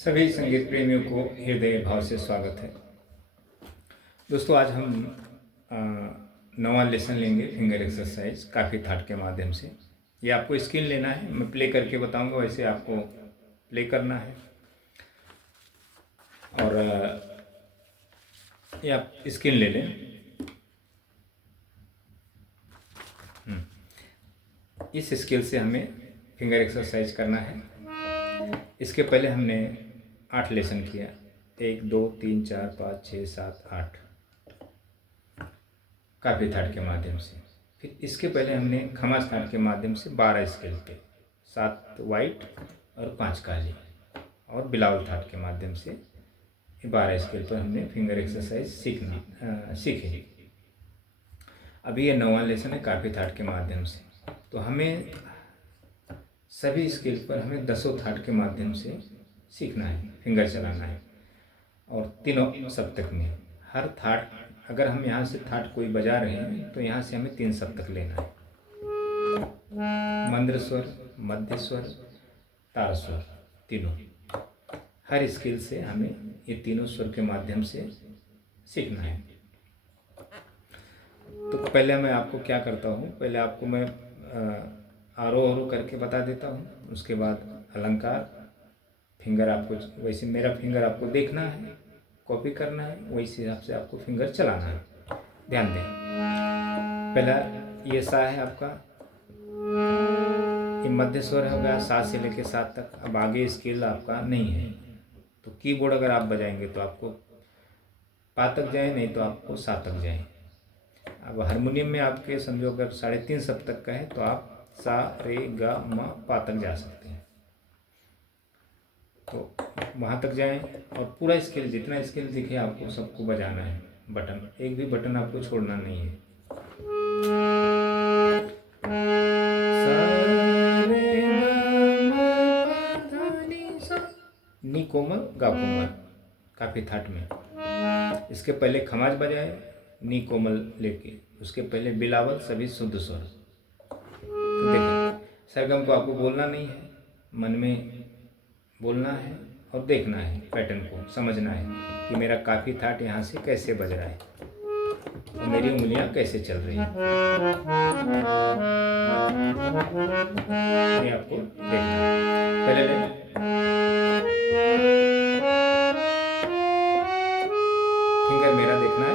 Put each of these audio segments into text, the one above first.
सभी संगीत प्रेमियों को हृदय भाव से स्वागत है। दोस्तों, आज हम नवा लेसन लेंगे फिंगर एक्सरसाइज काफ़ी थाट के माध्यम से। ये आपको स्क्रीन लेना है, मैं प्ले करके बताऊंगा, वैसे आपको प्ले करना है। और ये आप स्क्रीन ले लें। इस स्केल से हमें फिंगर एक्सरसाइज करना है। इसके पहले हमने 8 लेसन किया, 1 2 3 4 5 6 7 8 काफ़ी थाट के माध्यम से। फिर इसके पहले हमने खमाज थाट के माध्यम से 12 स्केल पे 7 वाइट और 5 काली, और बिलावल थाट के माध्यम से 12 स्केल पर हमने फिंगर एक्सरसाइज सीखे। अभी ये 9वां लेसन है काफ़ी थाट के माध्यम से। तो हमें सभी स्केल पर हमें 10 थाट के माध्यम से सीखना है, फिंगर चलाना है। और तीनों सप्तक में हर थाट, अगर हम यहाँ से थाट कोई बजा रहे हैं तो यहाँ से हमें 3 सप्तक लेना है। मंद्र स्वर, मध्य स्वर, तार स्वर, तीनों। हर स्केल से हमें ये तीनों स्वर के माध्यम से सीखना है। तो पहले मैं आपको क्या करता हूँ, पहले आपको मैं आरोह करके बता देता हूँ। उसके बाद अलंकार, फिंगर आपको वैसे मेरा फिंगर आपको देखना है, कॉपी करना है, वैसे हिसाब से आपको फिंगर चलाना है। ध्यान दें, पहला ये सा है आपका, ये मध्य स्वर हो गया, सा से लेके सात तक। अब आगे स्केल आपका नहीं है, तो कीबोर्ड अगर आप बजाएंगे तो आपको पा तक जाए, नहीं तो आपको सा तक जाए। अब हारमोनियम में आपके समझो अगर 3.5 सप्तक का है तो आप सा रे ग म पा तक जा सकते हैं, तो वहाँ तक जाएं। और पूरा स्केल, जितना स्केल दिखे आपको सबको बजाना है। बटन, एक भी बटन आपको छोड़ना नहीं है। नी कोमल गा कोमल काफी थाट में। इसके पहले खमाज बजाए नी कोमल लेके, उसके पहले बिलावल, सभी शुद्ध स्वर। तो देखिए, सरगम को आपको बोलना नहीं है, मन में बोलना है और देखना है, पैटर्न को समझना है कि मेरा काफ़ी थाट यहाँ से कैसे बज रहा है और मेरी उंगलियाँ कैसे चल रही हैं, ये आपको देखना है। पहले फिंगर मेरा देखना है,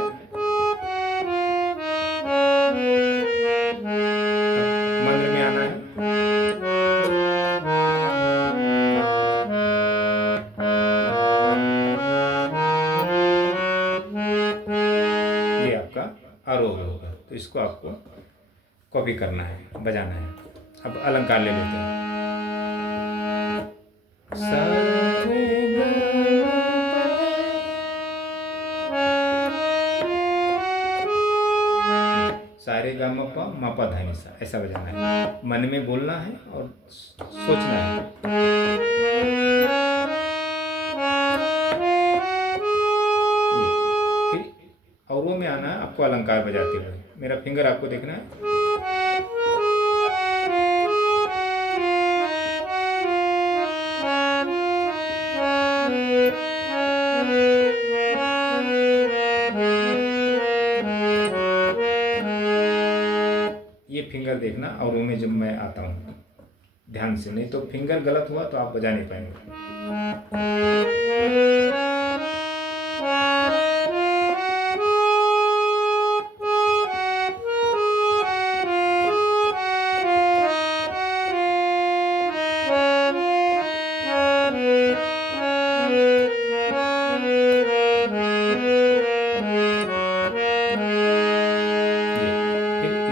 मंद्र में आना है। ये आपका आरोह होगा, तो इसको आपको कॉपी करना है, बजाना है। अब अलंकार ले लेते हैं। सारे गा म पा धा नि सा, ऐसा बजाना है, मन में बोलना है और सोचना है। फिर औरों में आना है आपको अलंकार बजाते हुए। मेरा फिंगर आपको देखना है। ये फिंगर देखना और में जब मैं आता हूँ ध्यान से, नहीं तो फिंगर गलत हुआ तो आप बजा नहीं पाएंगे।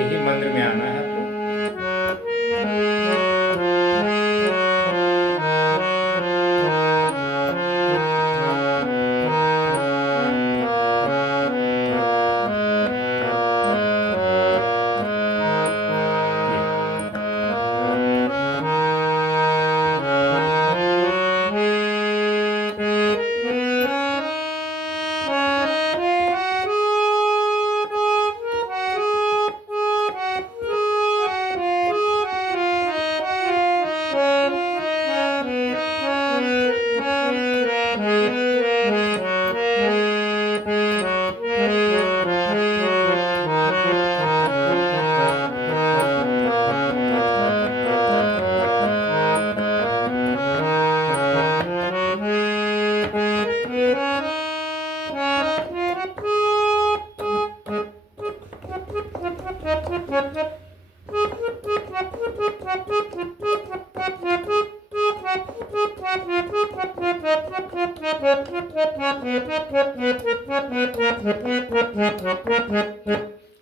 यही मंत्र में आना है आपको।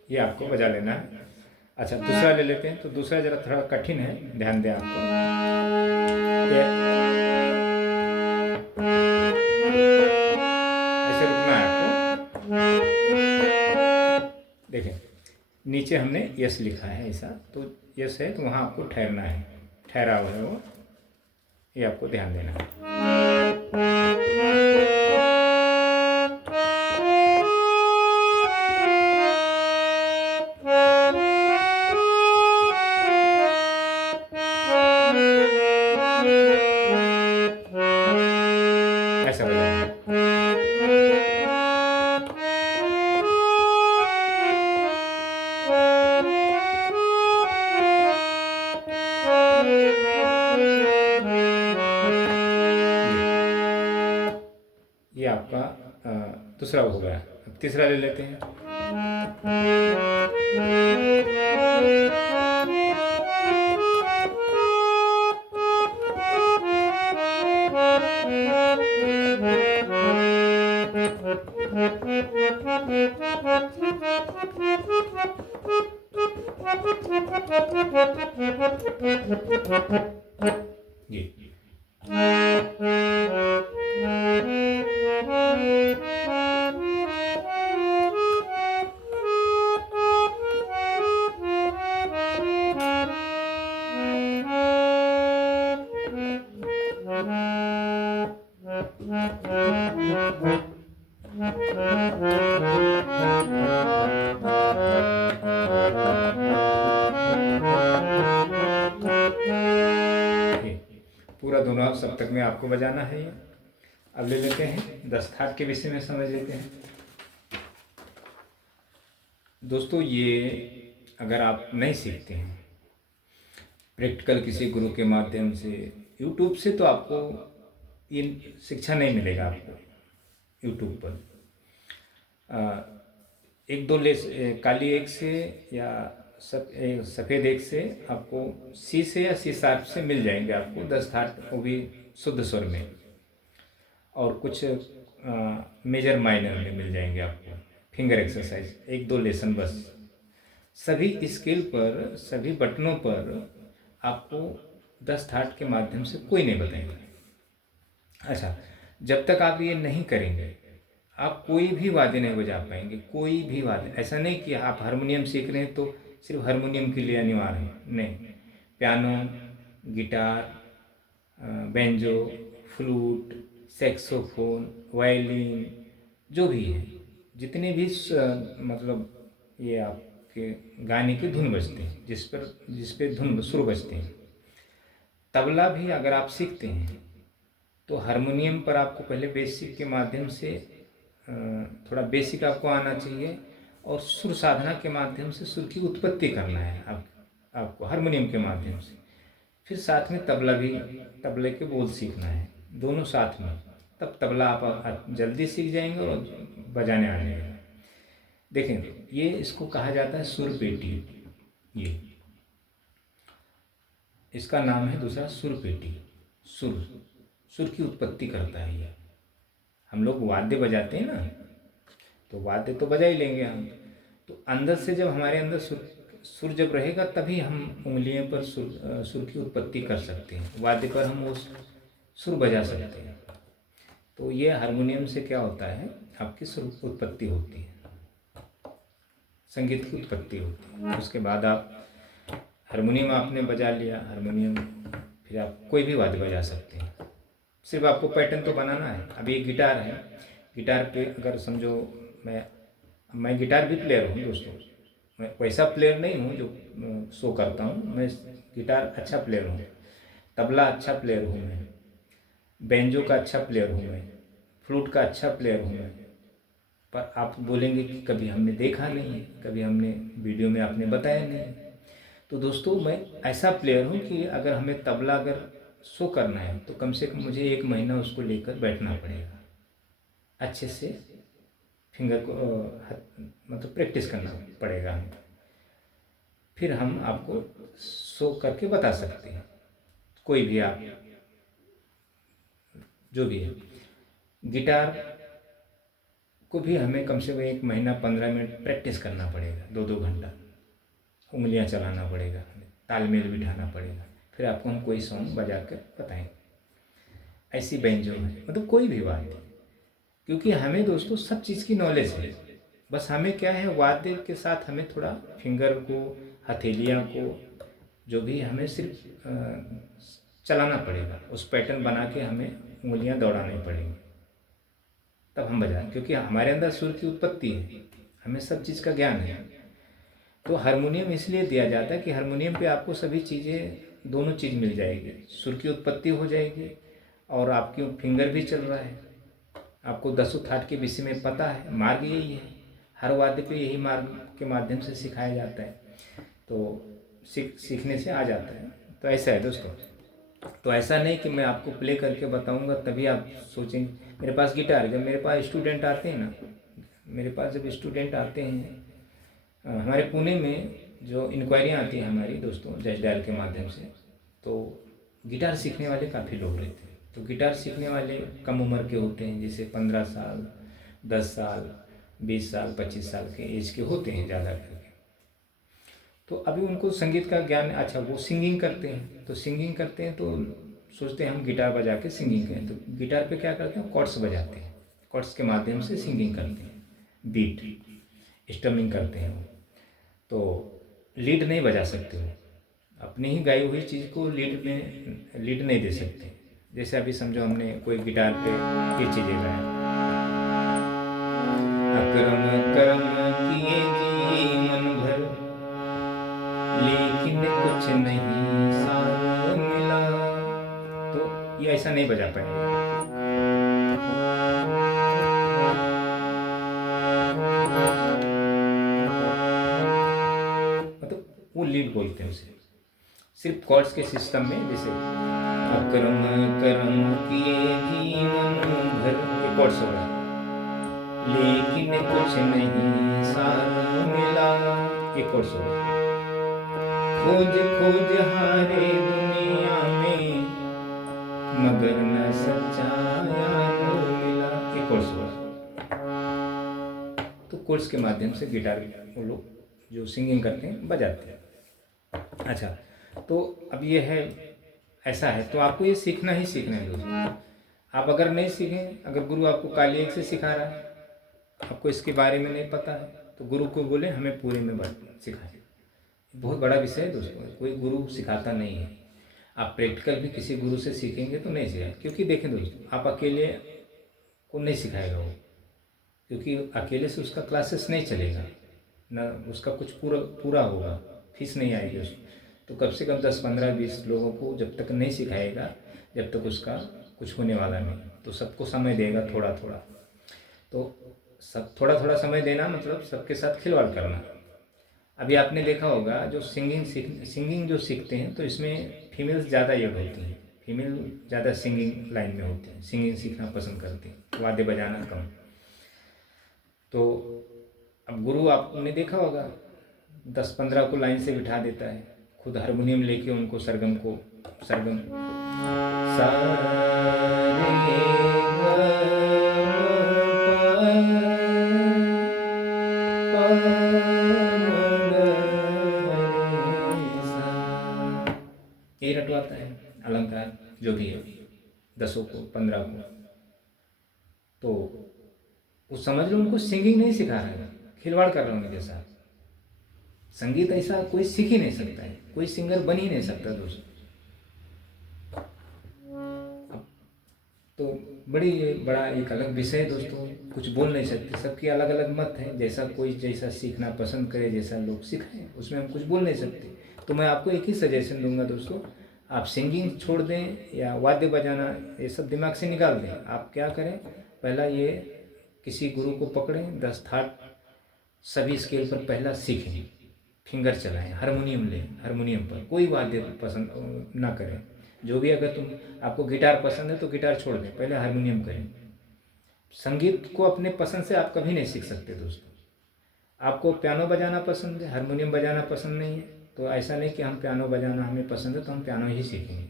ये आपको बजा लेना है। अच्छा, दूसरा ले लेते हैं। तो दूसरा जरा थोड़ा कठिन है, ध्यान दें आपको। ऐसे रुकना है आपको। देखें, नीचे हमने यस लिखा है ऐसा, तो यस है तो वहाँ आपको ठहरना है, ठहरा हुआ है वो, ये आपको ध्यान देना है। ऐसा बजाएंगे। ये आपका दूसरा हो गया। अब तीसरा ले लेते हैं। जी, पूरा दोनों सप्तक में आपको बजाना है ये। अब ले लेते हैं दस्तखात के विषय में समझ लेते हैं। दोस्तों, ये अगर आप नहीं सीखते हैं प्रैक्टिकल किसी गुरु के माध्यम से, यूट्यूब से, तो आपको ये शिक्षा नहीं मिलेगा आपको यूट्यूब पर। एक दो काली एक से या सफ़ेद एक से आपको सी से या सी शार्प से मिल जाएंगे आपको 10 थाट, वो भी शुद्ध स्वर में, और कुछ मेजर माइनर में मिल जाएंगे आपको। फिंगर एक्सरसाइज एक दो लेसन बस। सभी स्केल पर, सभी बटनों पर आपको 10 थाट के माध्यम से कोई नहीं बताएंगे। अच्छा, जब तक आप ये नहीं करेंगे आप कोई भी वाद्य नहीं बजा पाएंगे, कोई भी वाद्य। ऐसा नहीं कि आप हारमोनियम सीख रहे हैं तो सिर्फ हारमोनियम के लिए अनिवार्य है, नहीं। Piano, guitar, banjo, flute, saxophone, violin, जो भी है, जितने भी मतलब ये आपके गाने की धुन बजते हैं, जिस पे धुन सुर बजते हैं। तबला भी अगर आप सीखते हैं तो हारमोनियम पर आपको पहले बेसिक के माध्यम से थोड़ा बेसिक आपको आना चाहिए, और सुर साधना के माध्यम से सुर की उत्पत्ति करना है आपको हारमोनियम के माध्यम से। फिर साथ में तबले के बोल सीखना है, दोनों साथ में, तब तबला आप जल्दी सीख जाएंगे और बजाने आ जाएगा। देखें, ये इसको कहा जाता है सुर पेटी। ये इसका नाम है दूसरा सुर पेटी। सुर की उत्पत्ति करता है ये। हम लोग वाद्य बजाते हैं ना, तो वाद्य तो बजा ही लेंगे हम, तो अंदर से जब हमारे अंदर सुर जब रहेगा तभी हम उंगलियों पर सुर की उत्पत्ति कर सकते हैं, वाद्य पर हम उस सुर बजा सकते हैं। तो ये हारमोनियम से क्या होता है, आपकी सुर उत्पत्ति होती है, संगीत की उत्पत्ति होती है। उसके बाद आप हारमोनियम आपने बजा लिया, हारमोनियम, फिर आप कोई भी वाद्य बजा सकते हैं, सिर्फ आपको पैटर्न तो बनाना है। अभी एक गिटार है, गिटार पे अगर समझो मैं गिटार भी प्लेयर हूँ दोस्तों, मैं वैसा प्लेयर नहीं हूँ जो शो करता हूँ, मैं गिटार अच्छा प्लेयर हूँ, तबला अच्छा प्लेयर हूँ मैं, बेंजो का अच्छा प्लेयर हूँ मैं, फ्लूट का अच्छा प्लेयर हूँ मैं। पर आप बोलेंगे कि कभी हमने देखा नहीं है, कभी हमने वीडियो में आपने बताया नहीं है। तो दोस्तों, मैं ऐसा प्लेयर हूँ कि अगर हमें तबला अगर शो करना है तो कम से कम मुझे 1 महीना उसको लेकर बैठना पड़ेगा, अच्छे से फिंगर को मतलब प्रैक्टिस करना पड़ेगा हमें, फिर हम आपको शो करके बता सकते हैं। कोई भी आप जो भी है। गिटार को भी हमें कम से कम 1 महीना 15 मिनट प्रैक्टिस करना पड़ेगा, 2-2 घंटा उंगलियां चलाना पड़ेगा, तालमेल बिठाना पड़ेगा, फिर आपको हम कोई सॉन्ग बजा कर बताएंगे। ऐसी बैंजो है, मतलब कोई भी वाद्य, क्योंकि हमें दोस्तों सब चीज़ की नॉलेज है। बस हमें क्या है, वाद्य के साथ हमें थोड़ा फिंगर को, हथेलियाँ को, जो भी हमें सिर्फ चलाना पड़ेगा, उस पैटर्न बना के हमें उंगलियां दौड़ानी पड़ेंगी, तब हम बजाएं, क्योंकि हमारे अंदर सुर की उत्पत्ति है, हमें सब चीज़ का ज्ञान है। तो हारमोनियम इसलिए दिया जाता है कि हारमोनियम पे आपको सभी चीज़ें, दोनों चीज़ मिल जाएगी, सुर की उत्पत्ति हो जाएगी और आपकी फिंगर भी चल रहा है, आपको दसों थाट के विषय में पता है। मार्ग यही है, हर वाद्य पे यही मार्ग के माध्यम से सिखाया जाता है, तो सीखने से आ जाता है। तो ऐसा है दोस्तों। तो ऐसा नहीं कि मैं आपको प्ले करके बताऊंगा तभी आप सोचेंगे। मेरे पास गिटार, जब मेरे पास स्टूडेंट आते हैं ना, मेरे पास जब स्टूडेंट आते हैं, हमारे पुणे में जो इंक्वायरियाँ आती हैं हमारी दोस्तों जज डायल के माध्यम से, तो गिटार सीखने वाले काफ़ी लोग रहते हैं। तो गिटार सीखने वाले कम उम्र के होते हैं, जैसे 15 साल, 10 साल, 20 साल, 25 साल के एज के होते हैं ज़्यादा करके। तो अभी उनको संगीत का ज्ञान, अच्छा वो सिंगिंग करते हैं, तो सिंगिंग करते हैं तो सोचते हैं हम गिटार बजा के सिंगिंग करें, तो गिटार पे क्या करते हैं, कॉर्ड्स बजाते हैं, कॉर्ड्स के माध्यम से सिंगिंग करते हैं, बीट स्टमिंग करते हैं वो। तो लीड नहीं बजा सकते हो, अपनी ही गाई हुई चीज़ को लीड नहीं दे सकते। जैसे अभी समझो हमने कोई गिटार पे ये चीज़ें गाया, अक्रम कर्म किए जी मन भर, लेकिन कुछ नहीं साथ मिला, तो ये ऐसा नहीं बजा पाएंगे। मतलब वो लीड बोलते हैं उसे, सिर्फ कॉर्ड्स के सिस्टम में। जैसे अक्रम कर्म किए जीवन भर, ये कॉर्ड्स हो रहा है, लेकिन कुछ नहीं साथ मिला, ये कॉर्ड्स हो रहा है। खोज खोज हारे दुनिया में, मगर न सच्चा यार मिला, एक और स्वर। तो कोर्स के माध्यम से गिटार वो लोग जो सिंगिंग करते हैं बजाते हैं। अच्छा, तो अब ये है, ऐसा है, तो आपको ये सीखना ही सीखना है दोस्तों। आप अगर नहीं सीखें, अगर गुरु आपको काली एक से सिखा रहा है, आपको इसके बारे में नहीं पता है, तो गुरु को बोले हमें पूरे में सिखाएं। बहुत बड़ा विषय है दोस्तों, कोई गुरु सिखाता नहीं है। आप प्रैक्टिकल भी किसी गुरु से सीखेंगे तो नहीं सिखाए, क्योंकि देखें दोस्तों, आप अकेले को नहीं सिखाएगा वो, क्योंकि अकेले से उसका क्लासेस नहीं चलेगा ना, उसका कुछ पूरा होगा, फीस नहीं आएगी उसको। तो कम से कम 10, 15, 20 लोगों को जब तक नहीं सिखाएगा, जब तक उसका कुछ होने वाला नहीं। तो सबको समय देगा थोड़ा थोड़ा, तो सब थोड़ा थोड़ा समय देना मतलब सबके साथ खिलवाड़ करना। अभी आपने देखा होगा जो सिंगिंग जो सीखते हैं, तो इसमें फीमेल्स ज़्यादा योग होती हैं, फीमेल ज़्यादा सिंगिंग लाइन में होती हैं, सिंगिंग सीखना पसंद करती हैं, वाद्य बजाना कम। तो अब गुरु आपने देखा होगा 10-15 को लाइन से बिठा देता है, खुद हारमोनियम लेके उनको सरगम सा रे ये रटवाता है, अलंकार जो भी है, 10 को 15 को। तो वो समझ लो उनको सिंगिंग नहीं सिखा रहा है, खिलवाड़ कर रहा है उनके साथ। संगीत ऐसा कोई सीख ही नहीं सकता है, कोई सिंगर बन ही नहीं सकता दोस्तों। तो बड़ा एक अलग विषय है दोस्तों, कुछ बोल नहीं सकते, सबकी अलग अलग मत है, जैसा कोई जैसा सीखना पसंद करे, जैसा लोग सिखाएं, उसमें हम कुछ बोल नहीं सकते। तो मैं आपको एक ही सजेशन दूंगा दोस्तों, आप सिंगिंग छोड़ दें या वाद्य बजाना ये सब दिमाग से निकाल दें। आप क्या करें, पहला ये किसी गुरु को पकड़ें, 10 थाट सभी स्केल पर पहला सीखें, फिंगर चलाएं, हारमोनियम लें, हारमोनियम पर कोई वाद्य पसंद ना करें। जो भी, अगर आपको गिटार पसंद है तो गिटार छोड़ दें, पहले हारमोनियम करें। संगीत को अपने पसंद से आप कभी नहीं सीख सकते दोस्तों। आपको पियानो बजाना पसंद है, हारमोनियम बजाना पसंद नहीं है, तो ऐसा नहीं कि हम पियानो बजाना हमें पसंद है तो हम पियानो ही सीखेंगे।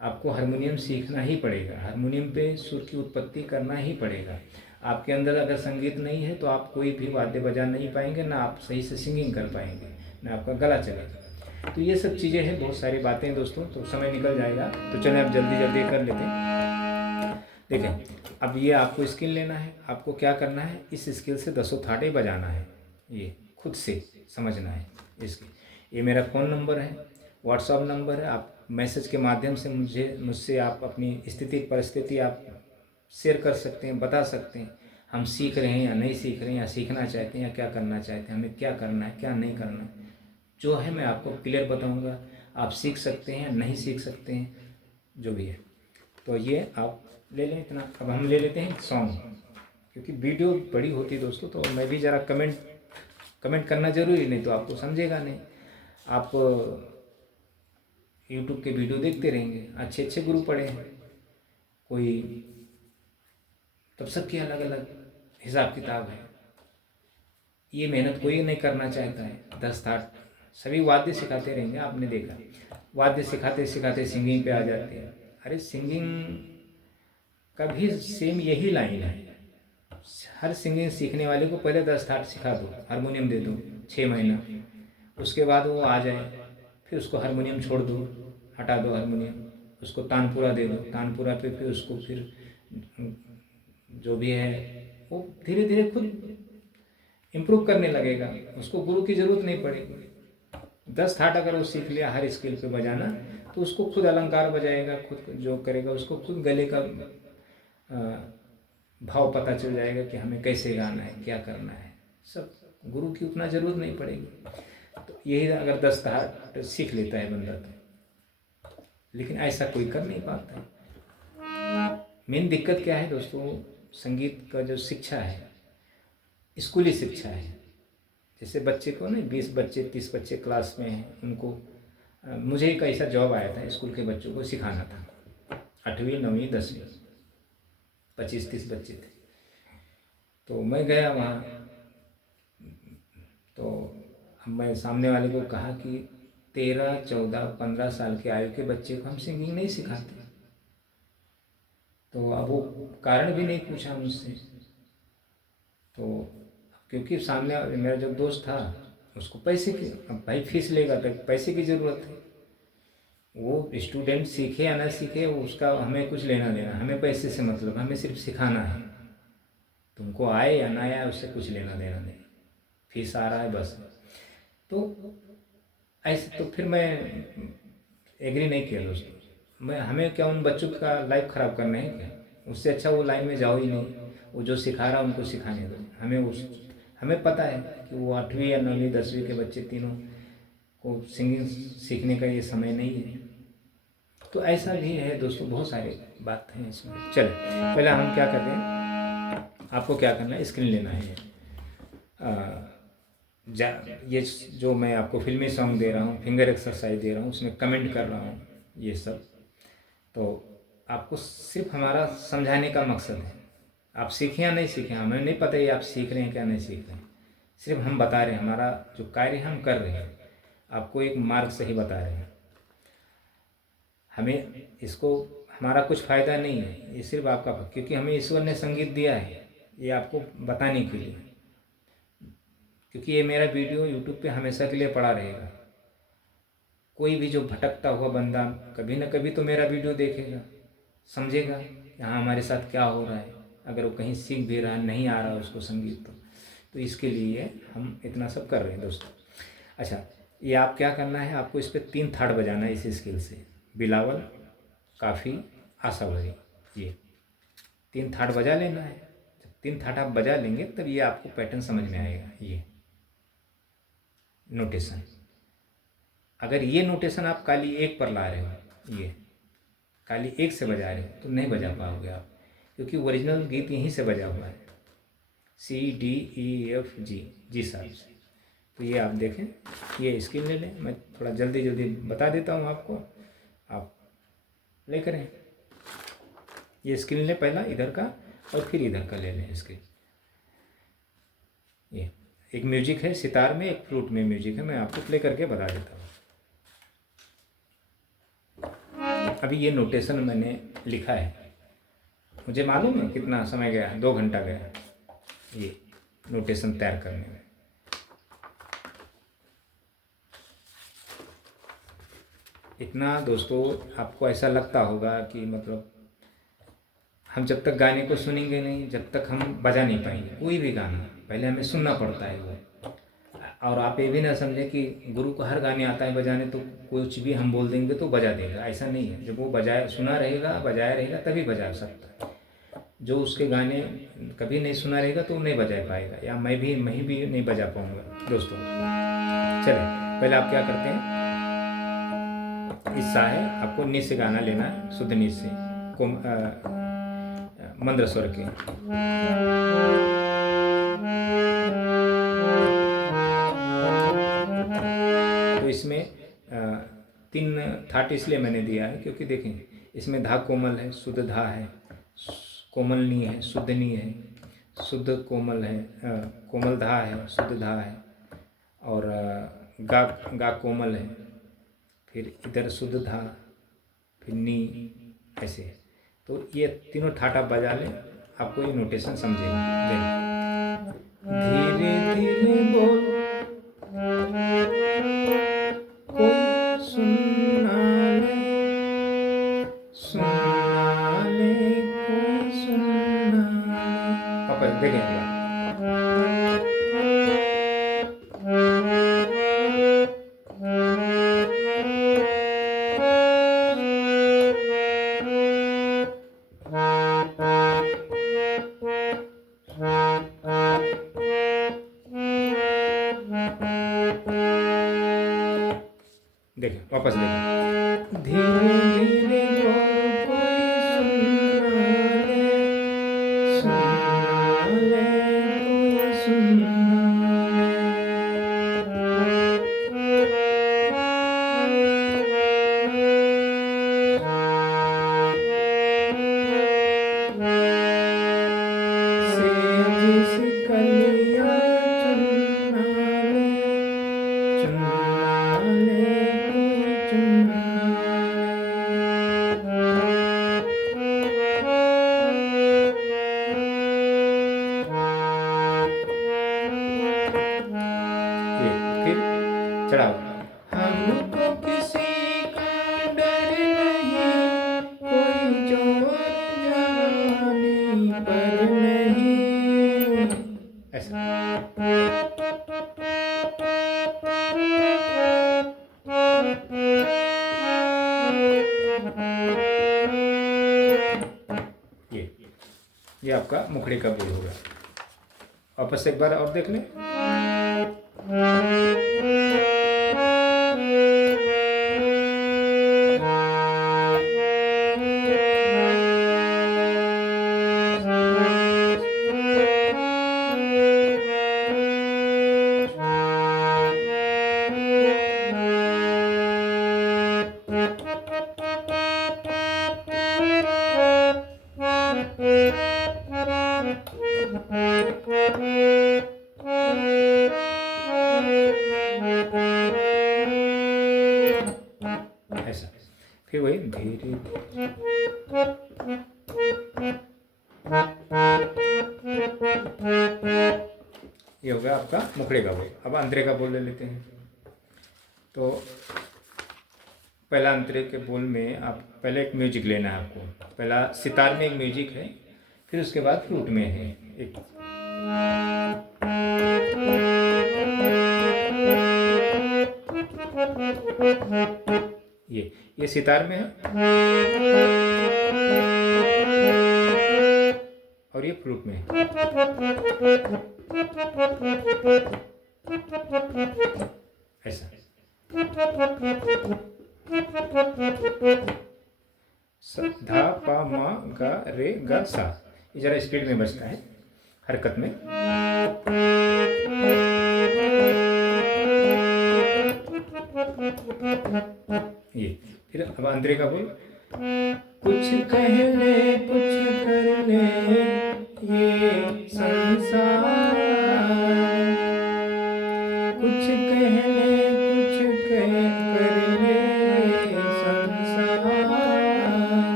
आपको हारमोनियम सीखना ही पड़ेगा, हारमोनियम पे सुर की उत्पत्ति करना ही पड़ेगा। आपके अंदर अगर संगीत नहीं है तो आप कोई भी वाद्य बजा नहीं पाएंगे, ना आप सही से सिंगिंग कर पाएंगे, ना आपका गला चलेगा। तो ये सब चीज़ें हैं, बहुत सारी बातें हैं दोस्तों, तो समय निकल जाएगा, तो चलें अब जल्दी जल्दी कर लेते हैं। देखें, अब ये आपको स्किल लेना है, आपको क्या करना है, इस स्किल से 10 थाटे बजाना है, ये खुद से समझना है। इसके ये मेरा फ़ोन नंबर है, व्हाट्सअप नंबर है, आप मैसेज के माध्यम से मुझसे आप अपनी स्थिति परिस्थिति आप शेयर कर सकते हैं, बता सकते हैं हम सीख रहे हैं या नहीं सीख रहे हैं, या सीखना चाहते हैं या क्या करना चाहते हैं, हमें क्या करना है क्या नहीं करना है, जो है मैं आपको क्लियर बताऊंगा। आप सीख सकते हैं नहीं सीख सकते हैं, जो भी है। तो ये आप ले लें इतना। अब हम ले लेते हैं सॉन्ग, क्योंकि वीडियो बड़ी होती है दोस्तों, तो मैं भी ज़रा कमेंट करना ज़रूरी, नहीं तो आपको समझेगा नहीं। आप यूट्यूब के वीडियो देखते रहेंगे, अच्छे अच्छे गुरु पढ़े हैं कोई, तब सबकी अलग अलग हिसाब किताब है। ये मेहनत कोई नहीं करना चाहता है। 10 थाट सभी वाद्य सिखाते रहेंगे, आपने देखा वाद्य सिखाते सिखाते सिंगिंग पे आ जाते हैं। अरे सिंगिंग का भी सेम यही लाइन है, हर सिंगिंग सीखने वाले को पहले 10 थाट सिखा दो, हारमोनियम दे दो 6 महीना, उसके बाद वो आ जाए, फिर उसको हारमोनियम छोड़ दो, हटा दो हारमोनियम, उसको तानपुरा दे दो, तानपुरा पे फिर उसको फिर जो भी है वो धीरे धीरे खुद इम्प्रूव करने लगेगा, उसको गुरु की ज़रूरत नहीं पड़ेगी। 10 थाट अगर वो सीख लिया हर स्केल पे बजाना, तो उसको खुद अलंकार बजाएगा, खुद जो करेगा, उसको खुद गले का भाव पता चल जाएगा कि हमें कैसे गाना है क्या करना है, सब गुरु की उतना ज़रूरत नहीं पड़ेगी। तो यही अगर 10 थाट सीख लेता है बंदा तो, लेकिन ऐसा कोई कर नहीं पाता है। मेन दिक्कत क्या है दोस्तों, संगीत का जो शिक्षा है स्कूली शिक्षा है। जैसे बच्चे को ना 20 बच्चे 30 बच्चे क्लास में हैं, उनको मुझे एक ऐसा जॉब आया था, स्कूल के बच्चों को सिखाना था, 8वीं 9वीं 10वीं 25-30 बच्चे थे। तो मैं गया वहाँ, तो मैं सामने वाले को कहा कि 13, 14, 15 साल के आयु के बच्चे को हम सिंगिंग नहीं सिखाते। तो अब वो कारण भी नहीं पूछा मुझसे, तो क्योंकि सामने मेरा जो दोस्त था उसको पैसे की, अब भाई फीस लेगा तो पैसे की ज़रूरत है, वो स्टूडेंट सीखे या ना सीखे उसका हमें कुछ लेना देना, हमें पैसे से मतलब, हमें सिर्फ सिखाना है, तुमको आए या ना आए उससे कुछ लेना देना नहीं, फीस आ रहा है बस। तो ऐसे तो फिर मैं एग्री नहीं किया दोस्तों, हमें क्या उन बच्चों का लाइफ ख़राब करना है क्या, उससे अच्छा वो लाइन में जाओ ही नहीं, वो जो सिखा रहा है उनको सिखाने दो। हमें पता है कि वो 8वीं या 9वीं 10वीं के बच्चे तीनों को सिंगिंग सीखने का ये समय नहीं है। तो ऐसा भी है दोस्तों, बहुत सारे बात हैं इसमें। चले पहले हम क्या करते हैं, आपको क्या करना है, स्क्रीन लेना है। ये जो मैं आपको फिल्मी सॉन्ग दे रहा हूँ, फिंगर एक्सरसाइज दे रहा हूँ, उसमें कमेंट कर रहा हूँ, ये सब तो आपको सिर्फ हमारा समझाने का मकसद है। आप सीखें या नहीं सीखें, हमें नहीं पता ही आप सीख रहे हैं क्या नहीं सीख रहे हैं, सिर्फ हम बता रहे हैं, हमारा जो कार्य हम कर रहे हैं, आपको एक मार्ग सही बता रहे हैं। हमें इसको हमारा कुछ फ़ायदा नहीं है, ये सिर्फ आपका, क्योंकि हमें ईश्वर ने संगीत दिया है ये आपको बताने के लिए, क्योंकि ये मेरा वीडियो यूट्यूब पे हमेशा के लिए पड़ा रहेगा। कोई भी जो भटकता हुआ बंदा कभी ना कभी तो मेरा वीडियो देखेगा, समझेगा कि हाँ हमारे साथ क्या हो रहा है, अगर वो कहीं सीख भी रहा नहीं आ रहा उसको संगीत तो इसके लिए हम इतना सब कर रहे हैं दोस्तों। अच्छा, ये आप क्या करना है, आपको इस पर 3 थाट बजाना है इस स्केल से, बिलावल, काफ़ी, आशावरी, ये 3 थाट बजा लेना है। जब 3 थाट आप बजा लेंगे तब ये आपको पैटर्न समझ में आएगा। ये नोटेशन, अगर ये नोटेशन आप काली 1 पर ला रहे हो, ये काली 1 से बजा रहे हो तो नहीं बजा पाओगे आप, क्योंकि ओरिजिनल गीत यहीं से बजा हुआ है, C, D, E, F, G, जी साहब से। तो ये आप देखें, ये स्किल ले लें, मैं थोड़ा जल्दी जल्दी बता देता हूँ आपको, आप ले करें। ये स्किल लें पहला इधर का और फिर इधर का ले लें स्किल। ये एक म्यूजिक है सितार में, एक फ्लूट में म्यूजिक है, मैं आपको प्ले करके बता देता हूँ। अभी ये नोटेशन मैंने लिखा है, मुझे मालूम है कितना समय गया, 2 घंटा गया ये नोटेशन तैयार करने में। इतना दोस्तों आपको ऐसा लगता होगा कि मतलब हम जब तक गाने को सुनेंगे नहीं, जब तक हम बजा नहीं पाएंगे कोई भी गाना, पहले हमें सुनना पड़ता है वो। और आप ये भी ना समझें कि गुरु को हर गाने आता है बजाने तो कुछ भी हम बोल देंगे तो बजा देगा, ऐसा नहीं है। जब वो बजाया सुना रहेगा, बजाया रहेगा तभी बजा सकता है। जो उसके गाने कभी नहीं सुना रहेगा तो नहीं बजा पाएगा, या मैं भी नहीं बजा पाऊँगा दोस्तों। चले पहले आप क्या करते हैं, इस सा है, आपको नि से गाना लेना है, शुद्ध नि से, मंद्र स्वर के। तो इसमें 3 थाट इसलिए मैंने दिया है क्योंकि देखें इसमें धा कोमल है, शुद्ध धा है, कोमल नी है, शुद्ध नी है, शुद्ध कोमल है, कोमल धा है, शुद्ध धा है, और गा कोमल है, फिर इधर शुद्ध धा, फिर नी, ऐसे। तो ये तीनों ठाट आप बजा लें, आपको ये नोटेशन समझेगा। धीरे धीरे बोल कोई सुनना ले कोई सुनना ले। वापस देखें देखें, वापस देखें। धीरे धीरे बोल कोई सुनना ले कोई सुनना ले। सेज से कलियां चुनना ले चढ़ाओ। हमको किसी का डर नहीं, कोई जोर जवानी पर नहीं, ऐसा। ये आपका मुखड़े का बोल होगा। वापस एक बार और देख लें। ऐसा, फिर वही धीरे ये हो गया आपका मुखड़े का बोल। अब अंतरे का बोल ले लेते हैं। तो पहला अंतरे के बोल में आप पहले एक म्यूजिक लेना है आपको। पहला सितार में एक म्यूजिक है, फिर उसके बाद फ्लूट में है एक। ये सितार में है और ये फ्लूट में है। ऐसा धा पा मा गा रे गा सा, ये जरा स्पीड में बजता है हरकत में। ये फिर अब अंतरे का बोल। कुछ कह ले कुछ कर ले ये संसार, कुछ कह ले कुछ कर ले संसार,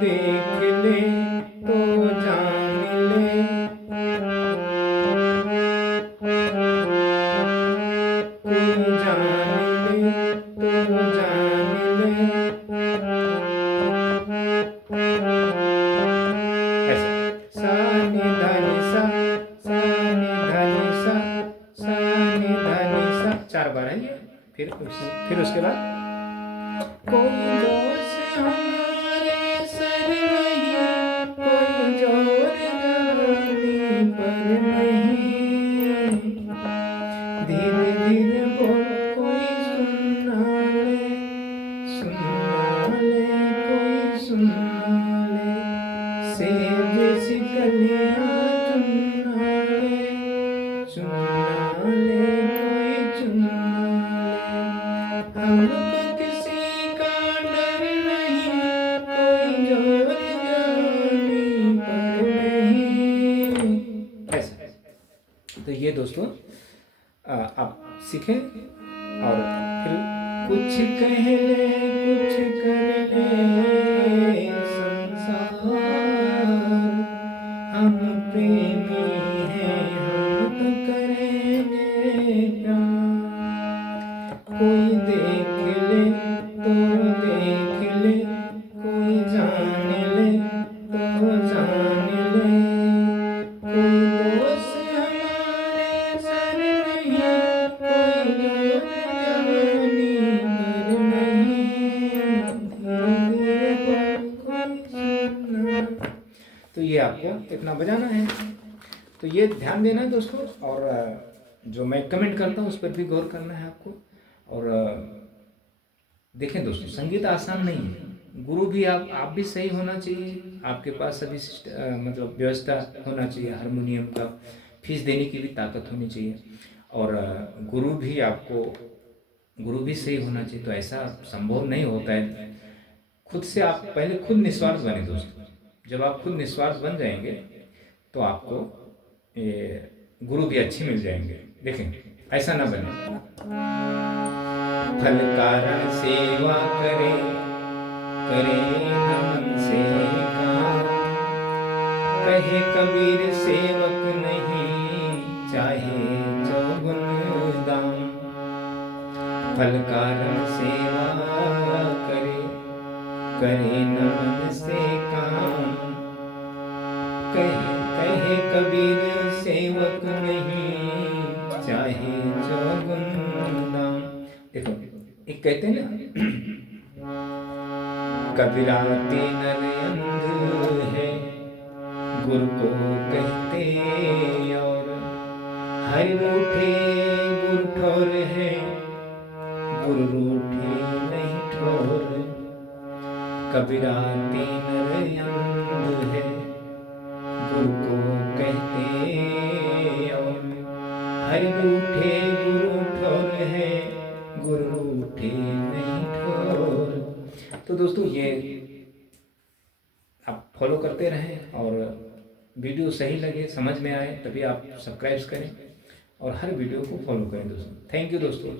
देख ले तो जान ले, कोई जान ले तो जान ले। ऐसा सा नि धा नि सा, सा नि धा नि सा, सा नि धा नि सा, 4 बार है ये। फिर उसके बाद कोई दोष हमारे सर नहीं, कोई जोर जवानी पर नहीं, धीरे धीरे बोल कोई सुनना ले, सुनना ले कोई सुनना ले, सेब जैसी कलियां चुनना ले, चुनना ले कोई चुनना ले। हमको किसी का डर नहीं, कोई जोर जवानी पर नहीं। ऐसा। तो ये दोस्तों आप सीखें और फिर कुछ कह ले कुछ कर ले संसार, हम प्रेमी हैं हम तो करेंगे प्यार, कोई देख ले तो देख ले, कोई जान ले तो जान ले, कोई दोस्त हमारे सर नहीं, कोई जोर जवानी पर नहीं, धीरे धीरे कोई सुनना। तो ये आपको इतना बजाना है। तो ये ध्यान देना है दोस्तों, और जो मैं कमेंट करता हूँ उस पर भी गौर करना है आपको। और देखें दोस्तों, संगीत आसान नहीं है। गुरु भी आप भी सही होना चाहिए, आपके पास सभी मतलब व्यवस्था होना चाहिए, हारमोनियम का फीस देने की भी ताकत होनी चाहिए, और गुरु भी सही होना चाहिए। तो ऐसा संभव नहीं होता है। खुद से आप पहले खुद निस्वार्थ बने दोस्तों। जब आप खुद निस्वार्थ बन जाएंगे तो आपको गुरु भी अच्छे मिल जाएंगे। देखें, ऐसा ना बने फल कारण सेवा करे, करे न मन से काम, कहे कबीर सेवक नहीं, चाहे चौगुन दाम। फल कारण सेवा करे, करे न मन से काम, कहे कबीर सेवक नहीं, चाहे चौगुन दाम। देखो, एक कहते हैं ना, कबीरा नर अंध है, गुरु को कहते और, हर रूठे गुरु ठोर है, गुरु रूठे नहीं ठोर। कबीरा नर अंध है, गुरु को कहते और, हर रूठे गुरु ठोर है, गुरु रूठे नहीं ठोर। तो दोस्तों, ये आप फॉलो करते रहें, और वीडियो सही लगे, समझ में आए, तभी आप सब्सक्राइब करें और हर वीडियो को फॉलो करें दोस्तों। थैंक यू दोस्तों।